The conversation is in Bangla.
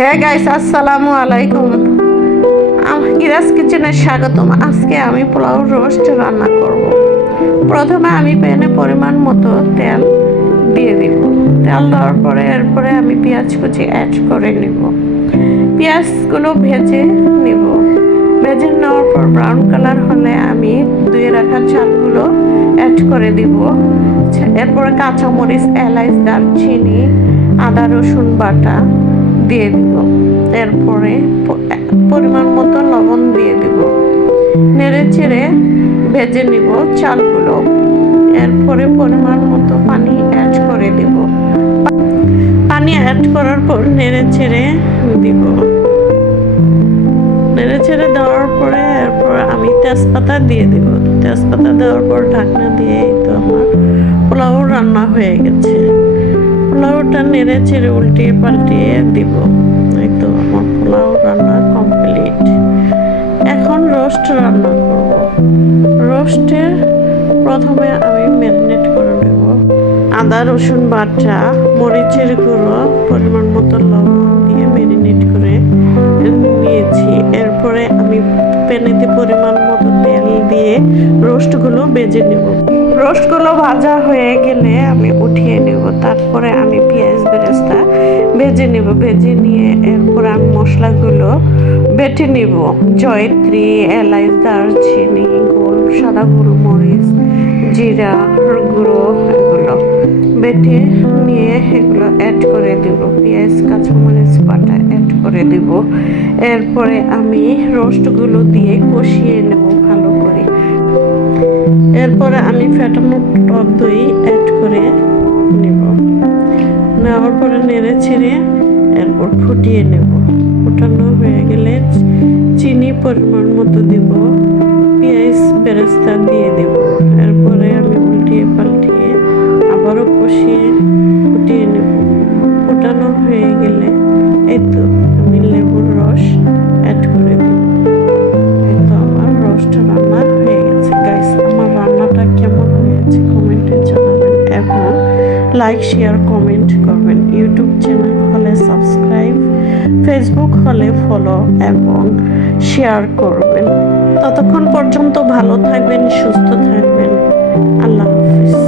হ্যাঁ গাইস, আসসালামু আলাইকুম। ইরাজ কিচেনে স্বাগতম। আজকে আমি পোলাও রোস্ট রান্না করব। প্রথমে আমি প্যানে পরিমাণ মতো তেল দিয়ে দিব। তেল দেওয়ার পরে এরপরে আমি পেঁয়াজ কুচি অ্যাড করে নিব। পেঁয়াজগুলো ভেজে নিব। ভেজে নেওয়ার পর ব্রাউন কালার হলে আমি ধুয়ে রাখা চালগুলো অ্যাড করে দিব। এরপরে কাঁচামরিচ, এলাচ, দারচিনি, আদা রসুন বাটা দিয়ে দিব। এরপরে পরিমাণ মতো লবণ দিয়ে দিব। নেড়ে চেড়ে ভেজে নিব চালগুলো। এরপরে পরিমাণ মতো পানি অ্যাড করে দিব। পানি অ্যাড করার পর নেড়ে চেড়ে দিব। নেড়ে চেড়ে দেওয়ার পরে এরপর আমি তেজপাতা দিয়ে দিব। তেজপাতা দেওয়ার পর ঢাকনা দিয়ে তো আমার পোলাও রান্না হয়ে গেছে। পোলাওটা নেড়ে চেড়ে উল্টিয়ে পাল্টিয়ে দিব। এই তো আমার পোলাও রান্না কমপ্লিট। এখন রোস্ট রান্না করব। রোস্টের প্রথমে আমি ম্যারিনেট করে নেব। আদা রসুন বাটা, মরিচের গুঁড়ো, পরিমাণ মতো লবণ দিয়ে ম্যারিনেট করে নিয়েছি। এরপরে আমি প্যানেতে পরিমাণ মতো তেল দিয়ে রোস্টগুলো ভেজে নেব। রোস্টগুলো ভাজা হয়ে গেলে আমি উঠিয়ে নেব। তারপরে আমি পেঁয়াজ বেরেস্তা ভেজে নেব। ভেজে নিয়ে এরপরে আমি মশলাগুলো বেটে নেব। জয়ত্রী, এলাচ, দারচিনি, সাদা গোলমরিচ, জিরা গুঁড়ো, এগুলো বেটে নিয়ে এগুলো অ্যাড করে দেব। পেঁয়াজ, কাঁচামরিচ বাটা অ্যাড করে দেব। এরপরে আমি রোস্টগুলো দিয়ে কষিয়ে নেব ভালো করে। এরপরে আমি ফ্যাটানো টক দই অ্যাড করে নেব। নেওয়ার পরে নেড়ে ছেড়ে এরপর ফুটিয়ে নেব। ফুটানো হয়ে গেলে চিনি পরিমাণ মতো দিব। পেঁয়াজ বেরেস্তা দিয়ে দেব। এরপরে আমি উল্টিয়ে পাল্টিয়ে আবারও কষিয়ে ফুটিয়ে নেব। ফুটানো হয়ে গেলে এই তো আমি লেবুর রস অ্যাড করে দেব। এই তো আমার রোস্ট রান্না হয়ে গেছে। গাইস, আমার রান্নাটা কেমন হয়েছে কমেন্টে জানাবেন এবং লাইক, শেয়ার, কমেন্ট করবেন। ইউটিউব চ্যানেল হলে সাবস্ক্রাইব, ফেসবুক হলে ফলো এবং শেয়ার করবেন। ততক্ষণ পর্যন্ত ভালো থাকবেন, সুস্থ থাকবেন। আল্লাহ হাফিজ।